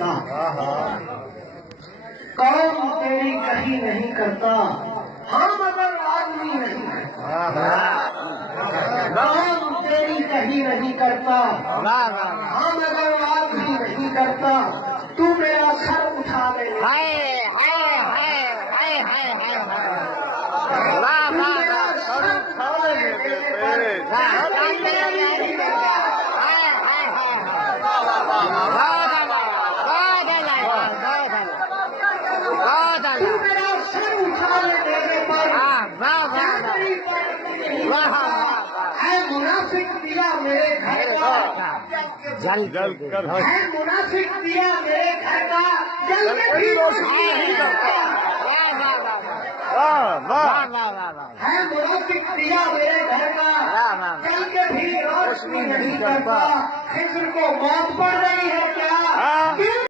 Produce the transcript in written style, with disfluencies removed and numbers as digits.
کرتا، کام تیری کہیں نہیں کرتا، ہاں مگر آدمی نہیں کرتا، کام تیری کہیں نہیں کرتا، ہاں مگر آدمی نہیں کرتا، تو میرا سر اٹھا لے، منافق دیا میرے گھر کا جل کر، منافق دیا میرے گھر کا جل میں بھی روشنی نہیں کرتا، ہے منافق دیا میرے گھر کا جل کے بھی روشنی نہیں کرتا، خضر کو موت پڑ رہی ہے کیا؟